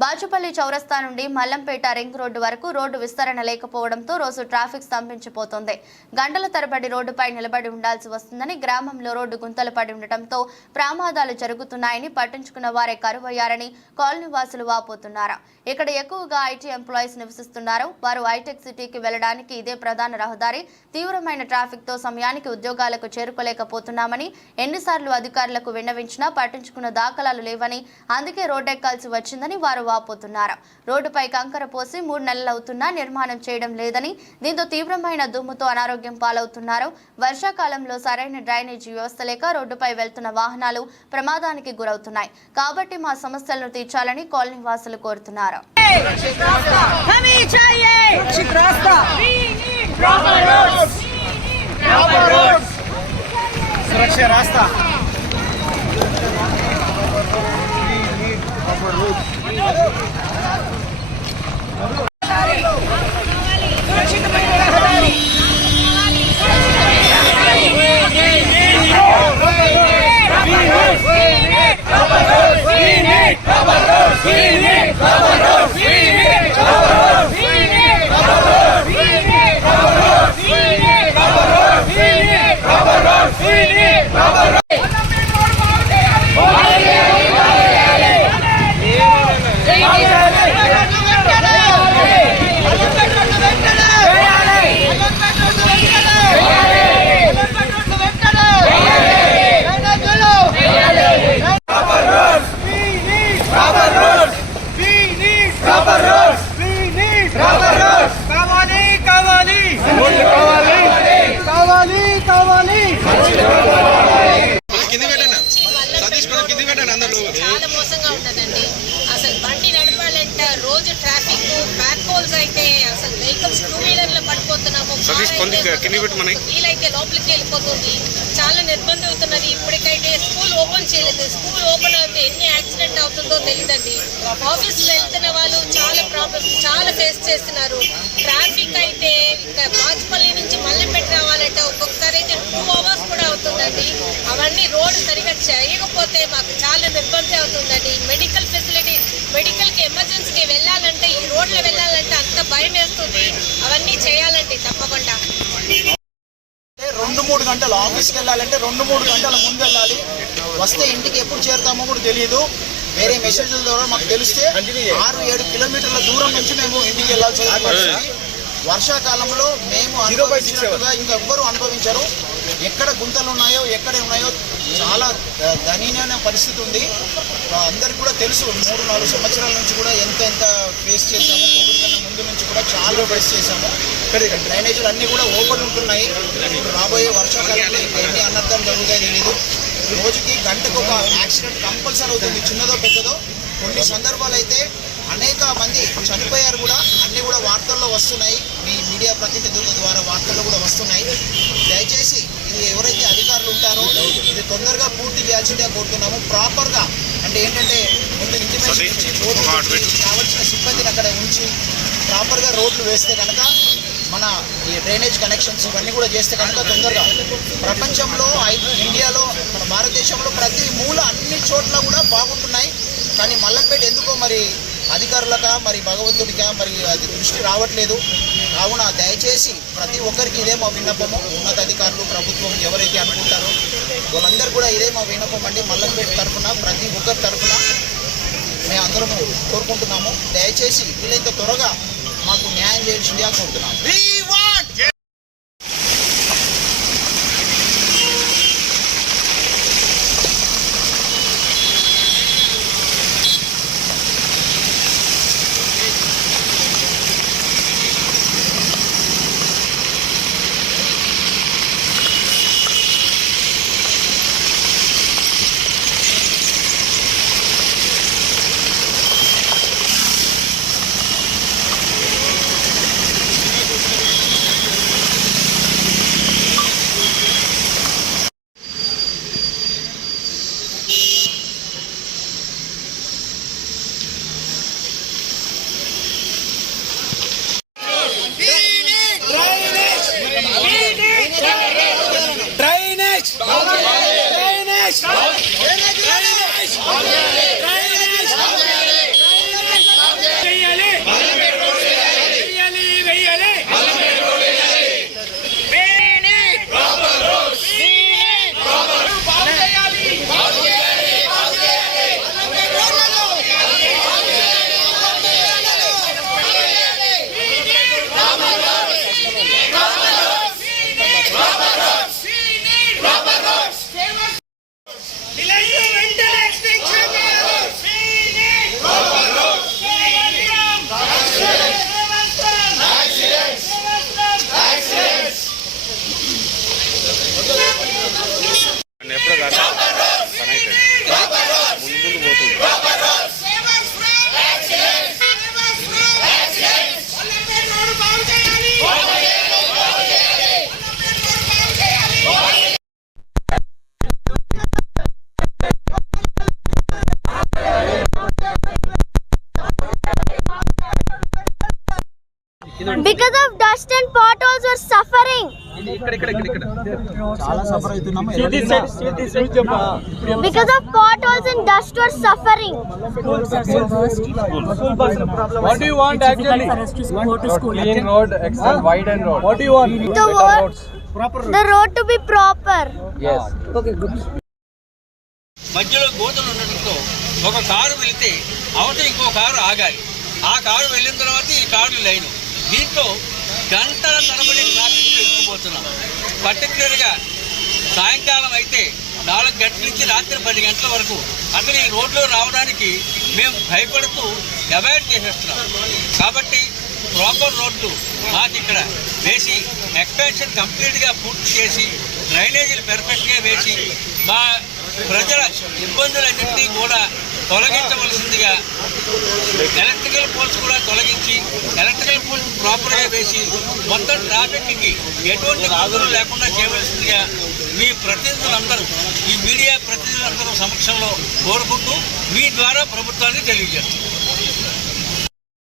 బాచుపల్లి చౌరస్తా నుండి Mallampet ring road వరకు రోడ్డు విస్తరణ లేకపోవడంతో రోజు ట్రాఫిక్ స్తంభించిపోతుంది. గంటల తరబడి రోడ్డుపై నిలబడి ఉండాల్సి వస్తుందని, గ్రామంలో రోడ్డు గుంతలు పడి ఉండటంతో ప్రమాదాలు జరుగుతున్నాయని, పట్టించుకున్న వారే కరువయ్యారని కాలనీ వాసులు వాపోతున్నారు. ఇక్కడ ఎక్కువగా ఐటీ ఎంప్లాయీస్ నివసిస్తున్నారు. వారు హైటెక్ సిటీకి వెళ్లడానికి ఇదే ప్రధాన రహదారి. తీవ్రమైన ట్రాఫిక్ తో సమయానికి ఉద్యోగాలకు చేరుకోలేకపోతున్నామని, ఎన్నిసార్లు అధికారులకు విన్నవించినా పట్టించుకున్న దాఖలాలు లేవని, అందుకే రోడ్డెక్కాల్సి వచ్చిందని వారు వాపోతున్నారు. రోడ్డుపై కంకర పోసి 3 నెలలవుతున్నా నిర్మాణం చేయడం లేదని, దీంతో తీవ్రమైన దుమ్ముతో అనారోగ్యం పాలవుతున్నారు. వర్షాకాలంలో సరైన డ్రైనేజీ వ్యవస్థ లేక రోడ్డుపై వెళ్తున్న వాహనాలు ప్రమాదానికి గురవుతున్నాయి. కాబట్టి మా సమస్యలను తీర్చాలని కాలనీ వాసులు కోరుతున్నారు. చాలా మోసంగా ఉంటదండి. అసలు బండి నడపాలంటే రోజు ట్రాఫిక్ బ్యాక్ హోల్స్ అయితే అసలు వెహికల్స్ 2 వీలర్లో పడిపోతున్నాము. వీలైతే లోపలికి వెళ్ళిపోతుంది. చాలా నిర్బంధం అవుతున్నది. ఇప్పటికైతే స్కూల్ ఓపెన్ చేయలేదు. స్కూల్ ఓపెన్ అవుతే ఎన్ని యాక్సిడెంట్ అవుతుందో తెలియదండి. ఆఫీస్ వెళ్తున్న వాళ్ళు చాలా ప్రాబ్లమ్స్ చాలా ఫేస్ చేస్తున్నారు. ట్రాఫిక్ అయితే ఇంకా బాచుపల్లి నుంచి మల్లంపేట రావాలంటే ఒక్కొక్కసారి అయితే 2 అవర్స్ కూడా అవుతుందండి. అవన్నీ రోడ్డు సరిగా చేయకపోతే మాకు చాలా ఇబ్బంది అవుతుందండి. మెడికల్ ఫెసిలిటీ, మెడికల్కి ఎమర్జెన్సీకి వెళ్ళాలంటే ఈ రోడ్లో వెళ్ళాలంటే అంత భయం వేస్తుంది. అవన్నీ చేయాలండి తప్పకుండా. 2-3 గంటలు ఆఫీస్కి వెళ్ళాలంటే 2-3 గంటల ముందు వెళ్ళాలి. వస్తే ఇంటికి ఎప్పుడు చేరుతామో కూడా తెలియదు. వేరే మెసేజ్ల ద్వారా మాకు తెలిస్తే 6-7 కిలోమీటర్ల దూరం నుంచి మేము ఇంటికి వెళ్ళాల్సి వస్తుంది. వర్షాకాలంలో మేము అనుభవించినట్టుగా ఇంకెవ్వరూ అనుభవించరు. ఎక్కడ గుంతలు ఉన్నాయో ఎక్కడ ఉన్నాయో చాలా దయనీయమైన పరిస్థితి ఉంది. అందరికి కూడా తెలుసు. 3-4 సంవత్సరాల నుంచి కూడా ఎంత ఫేస్ చేశాము. కోవిడ్ కన్నా ముందు నుంచి కూడా చాలా ఫేస్ చేశాము. డ్రైనేజీలు అన్నీ కూడా ఓపెన్ ఉంటున్నాయి. రాబోయే వర్షాకాలంలో ఇంకా ఎన్ని అనర్థం జరుగుతాయో తెలియదు. రోజుకి గంటకు ఒక యాక్సిడెంట్ కంపల్సరీ అవుతుంది, చిన్నదో పెద్దదో. కొన్ని సందర్భాలు అయితే అనేక మంది చనిపోయారు కూడా. అన్నీ కూడా వార్తల్లో వస్తున్నాయి. మీ మీడియా ప్రతినిధుల ద్వారా వార్తల్లో కూడా వస్తున్నాయి. దయచేసి ఇది ఎవరైతే అధికారులు ఉంటారో ఇది తొందరగా పూర్తి చేయాల్సిందే కోరుతున్నాము. ప్రాపర్గా అంటే ఏంటంటే ముందు ఇంటిమేషన్ ఇచ్చి కావాల్సిన సిబ్బందిని అక్కడ ఉంచి ప్రాపర్గా రోడ్లు వేస్తే కనుక మన ఈ డ్రైనేజ్ కనెక్షన్స్ ఇవన్నీ కూడా చేస్తే కనుక తొందరగా ప్రపంచంలో ఇండియాలో మన భారతదేశంలో ప్రతి మూల అన్ని చోట్ల కూడా బాగుంటున్నాయి. కానీ మల్లంపేట ఎందుకో మరి అధికారులకా మరి భగవంతుడికా మరి అది దృష్టి రావట్లేదు. కావున దయచేసి ప్రతి ఒక్కరికి ఇదే మా విన్నపము. ఉన్నతాధికారులు, ప్రభుత్వం ఎవరైతే అనుకుంటారో వాళ్ళందరూ కూడా ఇదే మా విన్నపం అండి. మల్లంపేట తరఫున ప్రతి ఒక్కరి తరఫున మేము అందరము కోరుకుంటున్నాము. దయచేసి వీలైనంత త్వరగా మాకు న్యాయం చేయాల్సిందిగా కోరుతున్నాము. Drainage! Because of dust and potholes are suffering. చాలా సఫర్ అవుతున్నాము. Because of potholes and dust we're suffering. What do you want actually? Clean road, extra widen road. What do you want? The road to be proper. Yes. మధ్యలో గోతులు ఉండడంతో ఒక car వెళితే అవతల ఇంకో car ఆగాలి. ఆ కారు వెళ్ళిన తర్వాత ఈ కారు లైను. దీంతో గంటల తరబడి ట్రాఫిక్ ఎక్కుపోతున్నాం. పర్టికులర్గా సాయంకాలం అయితే 4 గంటల నుంచి రాత్రి 10 గంటల వరకు అసలు ఈ రోడ్లో రావడానికి మేము భయపడుతూ అవాయిడ్ చేసేస్తున్నాం. కాబట్టి ప్రాపర్ రోడ్లు మాకు ఇక్కడ వేసి ఎక్స్పాన్షన్ కంప్లీట్గా పూర్తి చేసి డ్రైనేజీలు పెర్ఫెక్ట్గా వేసి మా ప్రజల ఇబ్బందులన్నింటినీ కూడా తొలగించవలసిందిగా ఎలక్ట్రికల్ పోల్స్ కూడా తొలగించి ఎలక్ట్రికల్ పోల్స్ ప్రాపర్గా వేసి మొత్తం ట్రాఫిక్కి ఎటువంటి ఇబ్బందులు లేకుండా చేయవలసిందిగా మీ ప్రతినిధులందరూ ఈ మీడియా ప్రతినిధులందరూ సమక్షంలో కోరుకుంటూ మీ ద్వారా ప్రభుత్వానికి తెలియజేస్తున్నారు.